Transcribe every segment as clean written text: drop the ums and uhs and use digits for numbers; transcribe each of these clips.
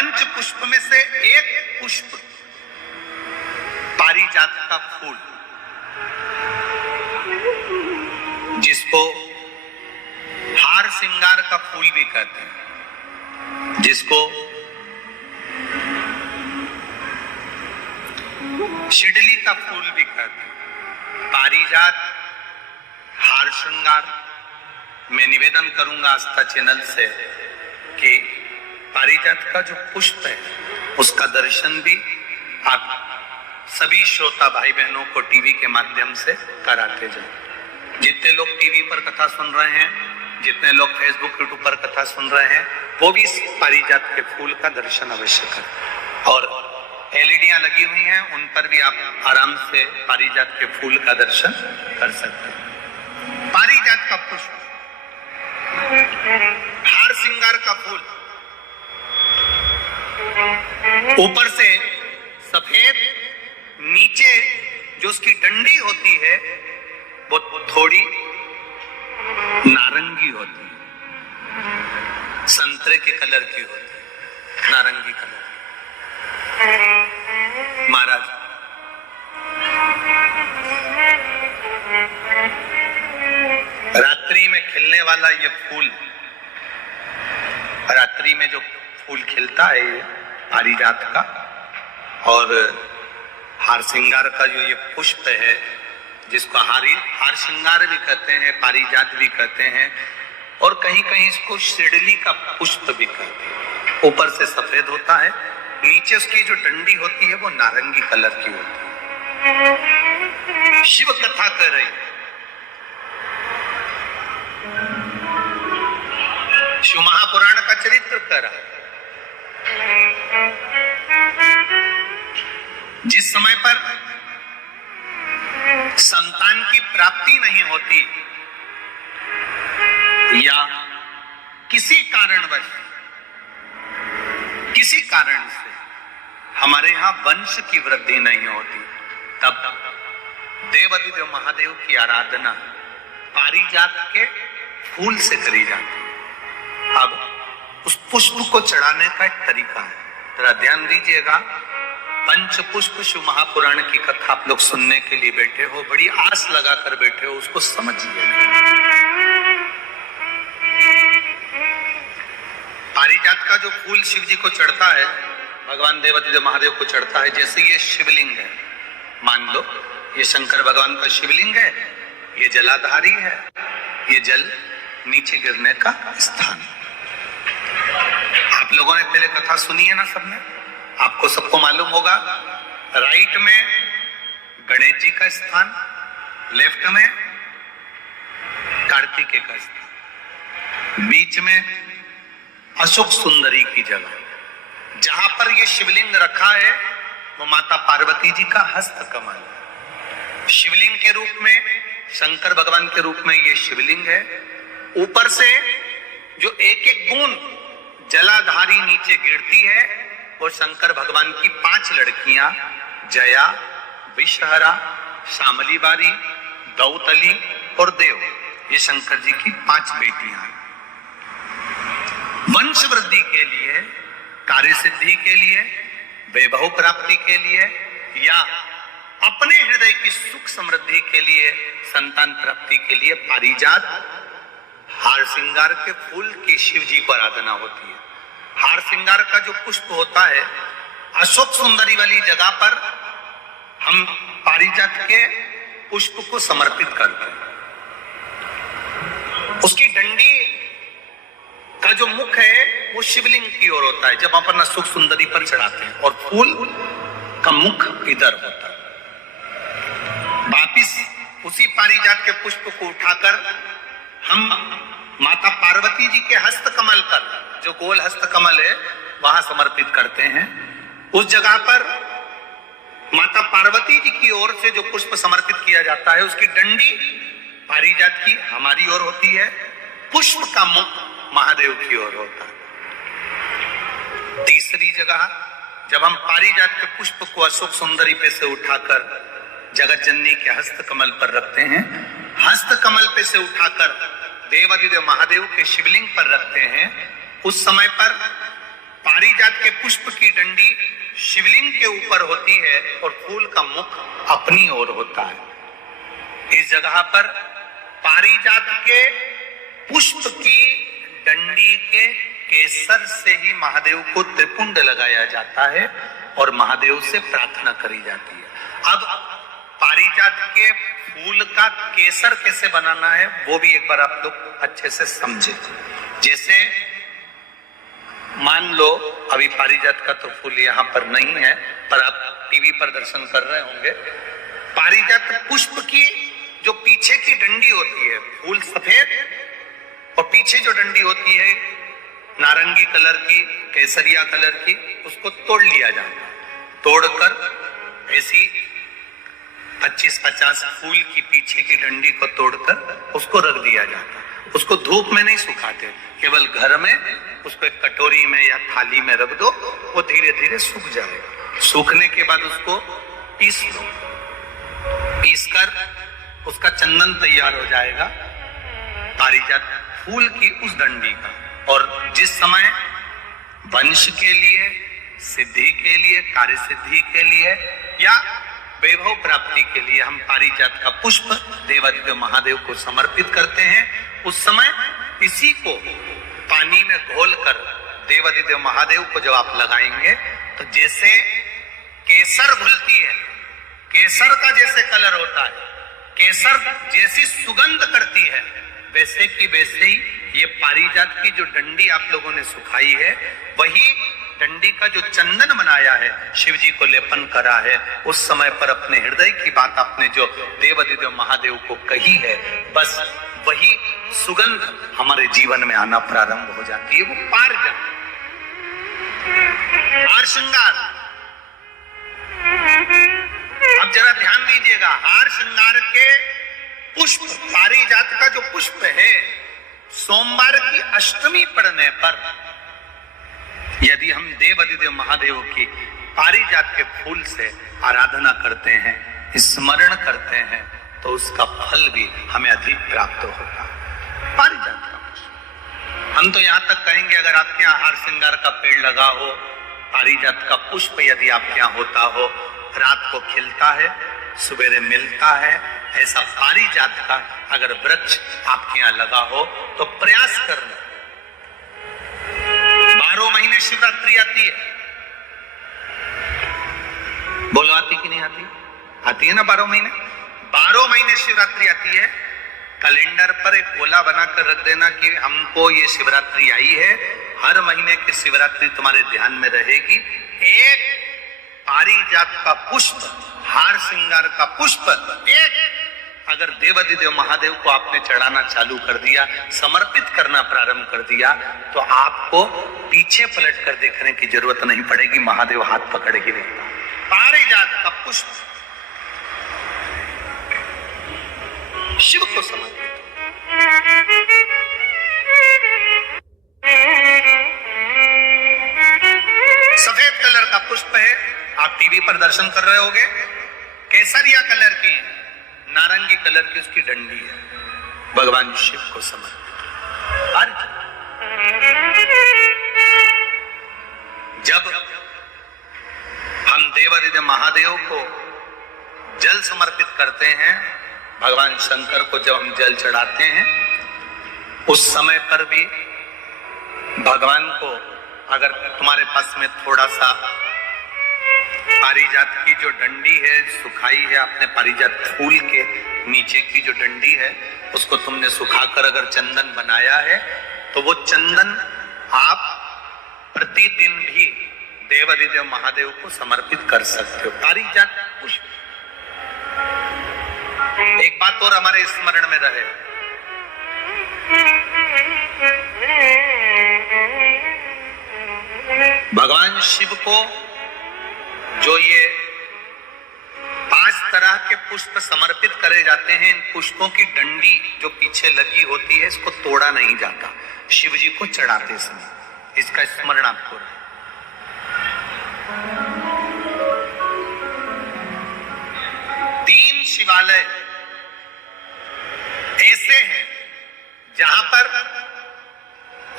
पंच पुष्प में से एक पुष्प पारिजात का फूल, जिसको हार श्रृंगार का फूल भी कहते हैं, जिसको शिडली का फूल भी कहते हैं। पारिजात हार श्रृंगार, मैं निवेदन करूंगा आस्था चैनल से कि पारिजात का जो पुष्प है उसका दर्शन भी आप सभी श्रोता भाई बहनों को टीवी के माध्यम से कराते जाए। जितने लोग टीवी पर कथा सुन रहे हैं, जितने लोग फेसबुक यूट्यूब पर कथा सुन रहे हैं, वो भी इस पारिजात के फूल का दर्शन अवश्य करें। और एलईडियां लगी हुई हैं, उन पर भी आप आराम से पारिजात के फूल का दर्शन कर सकते हैं। पारिजात का पुष्प, हार श्रृंगार का फूल, ऊपर से सफेद, नीचे जो उसकी डंडी होती है वो थोड़ी नारंगी होती है, संतरे के कलर की होती है, नारंगी कलर। महाराज रात्रि में खिलने वाला ये फूल, रात्रि में जो फूल खिलता है ये पारिजात का, और हार श्रृंगार का जो ये पुष्प है, जिसको हार श्रृंगार भी कहते हैं, पारिजात भी कहते हैं, और कहीं कहीं इसको शिडली का पुष्प भी कहते हैं। ऊपर से सफेद होता है, नीचे उसकी जो डंडी होती है वो नारंगी कलर की होती है। शिव कथा कर रही, शिव महापुराण का चरित्र कर रहा है। जिस समय पर संतान की प्राप्ति नहीं होती या किसी कारण से हमारे यहां वंश की वृद्धि नहीं होती, तब देवाधिदेव महादेव की आराधना पारिजात के फूल से करी जाती है। अब उस पुष्प को चढ़ाने का एक तरीका है, जरा ध्यान दीजिएगा। पंच पुष्प शिव महापुराण की कथा आप लोग सुनने के लिए बैठे हो, बड़ी आस लगाकर बैठे हो, उसको समझिए। पारिजात का जो फूल शिव जी को चढ़ता है, भगवान देवाधिदेव महादेव को चढ़ता है, जैसे ये शिवलिंग है, मान लो ये शंकर भगवान का शिवलिंग है, ये जलाधारी है, ये जल नीचे गिरने का स्थान। आप लोगों ने पहले कथा सुनी है ना सबने, आपको सबको मालूम होगा। राइट में गणेश जी का स्थान, लेफ्ट में कार्तिकेय का स्थान, बीच में अशोक सुंदरी की जगह। जहां पर ये शिवलिंग रखा है वो माता पार्वती जी का हस्त कमल है। शिवलिंग के रूप में, शंकर भगवान के रूप में ये शिवलिंग है। ऊपर से जो एक एक बूंद जलाधारी नीचे गिरती है वो शंकर भगवान की 5 लड़कियां, जया, विषहरा, शामली बारी, दौतली और देव, ये शंकर जी की 5 बेटियां हैं। वंश वृद्धि के लिए, कार्य सिद्धि के लिए, वैभव प्राप्ति के लिए, या अपने हृदय की सुख समृद्धि के लिए, संतान प्राप्ति के लिए पारिजात हार श्रृंगार के फूल की शिव जी को आराधना होती है। हार श्रृंगार का जो पुष्प होता है, अशोक सुंदरी वाली जगह पर हम पारिजात के पुष्प को समर्पित करते हैं। उसकी डंडी का जो मुख है वो शिवलिंग की ओर होता है जब अपन अशोक सुंदरी पर चढ़ाते हैं, और फूल का मुख इधर होता है। वापिस उसी पारिजात के पुष्प को उठाकर हम माता पार्वती जी के हस्त कमल पर, जो गोल हस्त कमल है, वहां समर्पित करते हैं। उस जगह पर माता पार्वती जी की ओर से जो पुष्प समर्पित किया जाता है, उसकी डंडी पारिजात की हमारी ओर होती है, पुष्प का मुख महादेव की ओर होता है। तीसरी जगह, जब हम पारिजात के पुष्प को अशोक सुंदरी पे से उठाकर जगत जननी के हस्त कमल पर रखते हैं, हस्त कमल पे से उठाकर देवाधिदेव महादेव के शिवलिंग पर रखते हैं, उस समय पर पारिजात के पुष्प की डंडी शिवलिंग के ऊपर होती है और फूल का मुख अपनी ओर होता है। इस जगह पर पारिजात के पुष्प की डंडी के केसर से ही महादेव को त्रिपुंड लगाया जाता है और महादेव से प्रार्थना करी जाती है। अब पारिजात के फूल का केसर कैसे बनाना है वो भी एक बार आप लोग अच्छे से समझे। जैसे मान लो अभी पारिजात का तो फूल यहाँ पर नहीं है, पर आप टीवी पर दर्शन कर रहे होंगे। पारिजात पुष्प की जो पीछे की डंडी होती है, फूल सफेद और पीछे जो डंडी होती है नारंगी कलर की, केसरिया कलर की, उसको तोड़ लिया जाता है। तोड़कर ऐसी 25-50 फूल की पीछे की डंडी को तोड़कर उसको रख दिया जाता है। उसको धूप में नहीं सुखाते, केवल घर में उसको एक कटोरी में या थाली में रख दो, वो धीरे धीरे सूख जाएगा। सूखने के बाद उसको पीस लो, पीसकर उसका चंदन तैयार हो जाएगा पारिजात फूल की उस डंडी का। और जिस समय वंश के लिए, सिद्धि के लिए, कार्य सिद्धि के लिए या वैभव प्राप्ति के लिए हम पारिजात का पुष्प देवादिदेव महादेव को समर्पित करते हैं, उस समय इसी को पानी में घोलकर देवादिदेव महादेव को जब आप लगाएंगे तो जैसे केसर घुलती है, केसर का जैसे कलर होता है, केसर जैसी सुगंध करती है, वैसे की वैसे ही ये पारिजात की जो डंडी आप लोगों ने सुखाई है, वही डंडी का जो चंदन बनाया है, शिव जी को लेपन करा है, उस समय पर अपने हृदय की बात आपने जो देवादिदेव महादेव को कही है, बस वही सुगंध हमारे जीवन में आना प्रारंभ हो जाती है। वो पारिजात हार श्रृंगार। अब जरा ध्यान दीजिएगा, हार श्रृंगार के पुष्प, पारिजात का जो पुष्प है, सोमवार की अष्टमी पड़ने पर यदि हम देवादिदेव महादेव की पारिजात के फूल से आराधना करते हैं, स्मरण करते हैं, तो उसका फल भी हमें अधिक प्राप्त होता है। पारिजात का पुष्प, हम तो यहां तक कहेंगे अगर आपके यहाँ हार श्रृंगार का पेड़ लगा हो, पारिजात का पुष्प यदि आपके यहाँ होता हो, रात को खिलता है, सवेरे मिलता है, ऐसा पारिजात का अगर वृक्ष आपके यहाँ लगा हो तो प्रयास करना। 12 महीने शिवरात्रि आती है, बोलो आती कि नहीं आती? आती है ना 12 महीने। 12 महीने शिवरात्रि आती है। कैलेंडर पर एक गोला बनाकर रख देना कि हमको ये शिवरात्रि आई है, हर महीने की शिवरात्रि तुम्हारे ध्यान में रहेगी। एक पारिजात का पुष्प, हार श्रृंगार का पुष्प एक अगर देवादिदेव महादेव को आपने चढ़ाना चालू कर दिया, समर्पित करना प्रारंभ कर दिया, तो आपको पीछे पलट कर देखने की जरूरत नहीं पड़ेगी, महादेव हाथ पकड़ ही लेगा। पारिजात का पुष्प शिव को समर्पित। सफेद कलर का पुष्प है, आप टीवी पर दर्शन कर रहे होंगे। केसरिया कलर की, नारंगी कलर की उसकी डंडी है, भगवान शिव को समर्पित। जब हम देवादिदेव महादेव को जल समर्पित करते हैं, भगवान शंकर को जब हम जल चढ़ाते हैं, उस समय पर भी भगवान को अगर तुम्हारे पास में थोड़ा सा पारिजात की जो डंडी है सुखाई है, आपने पारिजात फूल के नीचे की जो डंडी है उसको तुमने सुखाकर अगर चंदन बनाया है, तो वो चंदन आप प्रतिदिन भी देवादिदेव महादेव को समर्पित कर सकते हो। पारिजात पुष्प। एक बात और हमारे स्मरण में रहे, भगवान शिव को जो ये 5 तरह के पुष्प समर्पित करे जाते हैं, इन पुष्पों की डंडी जो पीछे लगी होती है, इसको तोड़ा नहीं जाता शिव जी को चढ़ाते समय। इसका स्मरण आपको रहे। 3 शिवालय ऐसे हैं जहां पर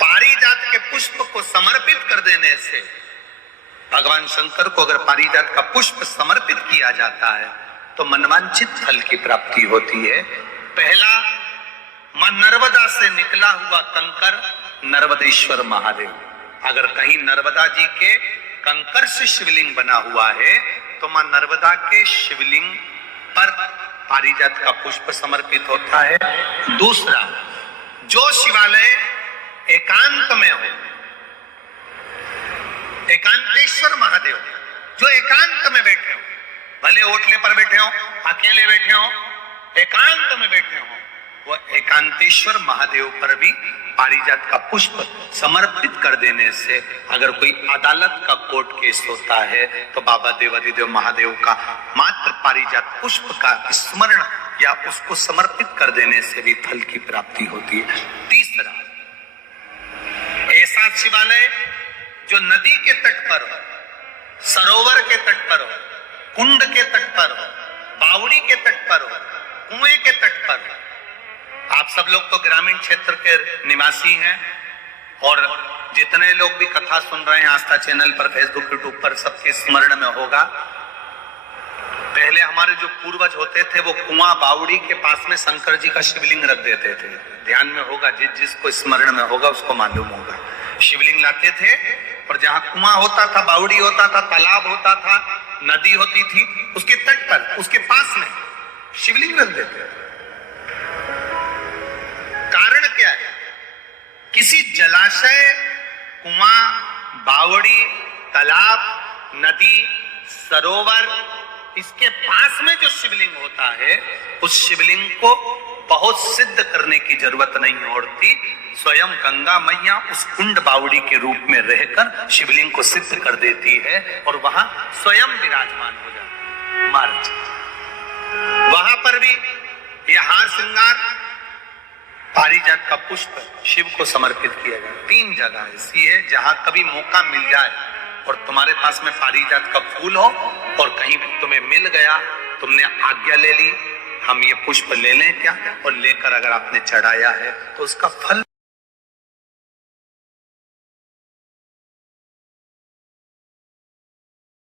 पारिजात के पुष्प को समर्पित कर देने देने से भगवान शंकर को अगर पारिजात का पुष्प समर्पित किया जाता है तो मनवांछित फल की प्राप्ति होती है। पहला, मां नर्मदा से निकला हुआ कंकर नर्मदेश्वर महादेव। अगर कहीं नर्मदा जी के कंकर से शिवलिंग बना हुआ है तो मां नर्मदा के शिवलिंग पर पारिजात का पुष्प समर्पित होता है। दूसरा, जो शिवालय एकांत में हो, एकांतेश्वर महादेव जो एकांत में बैठे हो, भले ओटले पर बैठे हो, अकेले बैठे हो, एकांत में बैठे हो, वो एकांतेश्वर महादेव पर भी पारिजात का पुष्प समर्पित कर देने से, अगर कोई अदालत का कोर्ट केस होता है तो बाबा देवादिदेव महादेव का मात्र पारिजात पुष्प का स्मरण या उसको समर्पित कर देने से भी फल की प्राप्ति होती है। तीसरा, ऐसा शिवालय जो नदी के तट पर हो, सरोवर के तट पर हो, कुंड के तट पर हो, बावड़ी के तट पर हो, कुएं के तट पर हो। आप सब लोग तो ग्रामीण क्षेत्र के निवासी हैं और जितने लोग भी कथा सुन रहे हैं आस्था चैनल पर, फेसबुक, यूट्यूब पर, सबके स्मरण में होगा, पहले हमारे जो पूर्वज होते थे वो कुआं बावड़ी के पास में शंकर जी का शिवलिंग रख देते थे। ध्यान में होगा, जिसको स्मरण में होगा उसको मालूम होगा। शिवलिंग लाते थे और जहां कुआं होता था, बावड़ी होता था, तालाब होता था, नदी होती थी, उसके तट पर, उसके पास में शिवलिंग रख देते थे। कारण क्या है? किसी जलाशय, कुआं, बावड़ी, तालाब, नदी, सरोवर, इसके पास में जो शिवलिंग होता है उस शिवलिंग को बहुत सिद्ध करने की जरूरत नहीं होती। स्वयं गंगा मैया उस कुंड बावड़ी के रूप में रहकर शिवलिंग को सिद्ध कर देती है और वहां स्वयं विराजमान हो जाती है महाराज। वहां पर भी यह हार श्रृंगार पारिजात का पुष्प शिव को समर्पित किया जाए। 3 जगह ऐसी है जहां कभी मौका मिल जाए और तुम्हारे पास में पारिजात का फूल हो और कहीं तुम्हें मिल गया, तुमने आज्ञा ले ली, हम ये पुष्प ले लें क्या, और लेकर अगर आपने चढ़ाया है तो उसका फल